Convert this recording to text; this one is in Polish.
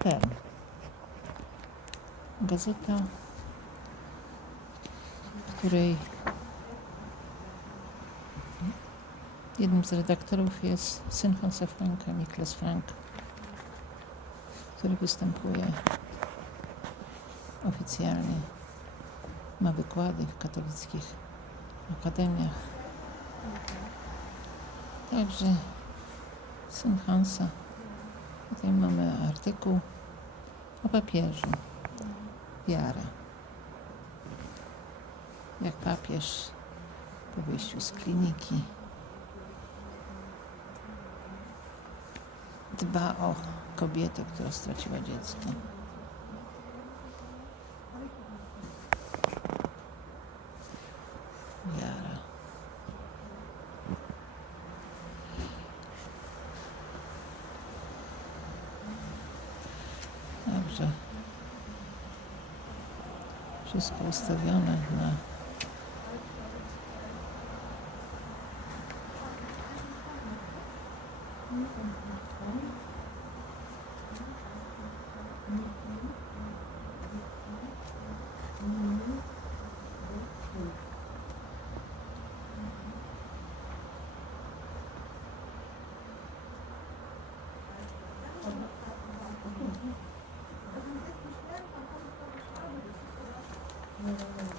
Stern. Gazeta, w której jednym z redaktorów jest syn Hansa Franka, Niklas Frank, który występuje oficjalnie, ma wykłady w katolickich akademiach. Także syn Hansa. Tutaj mamy artykuł o papieżu. Wiara. Jak papież po wyjściu z kliniki dba o kobietę, która straciła dziecko. Wiara. Wszystko ustawione na Mm-hmm.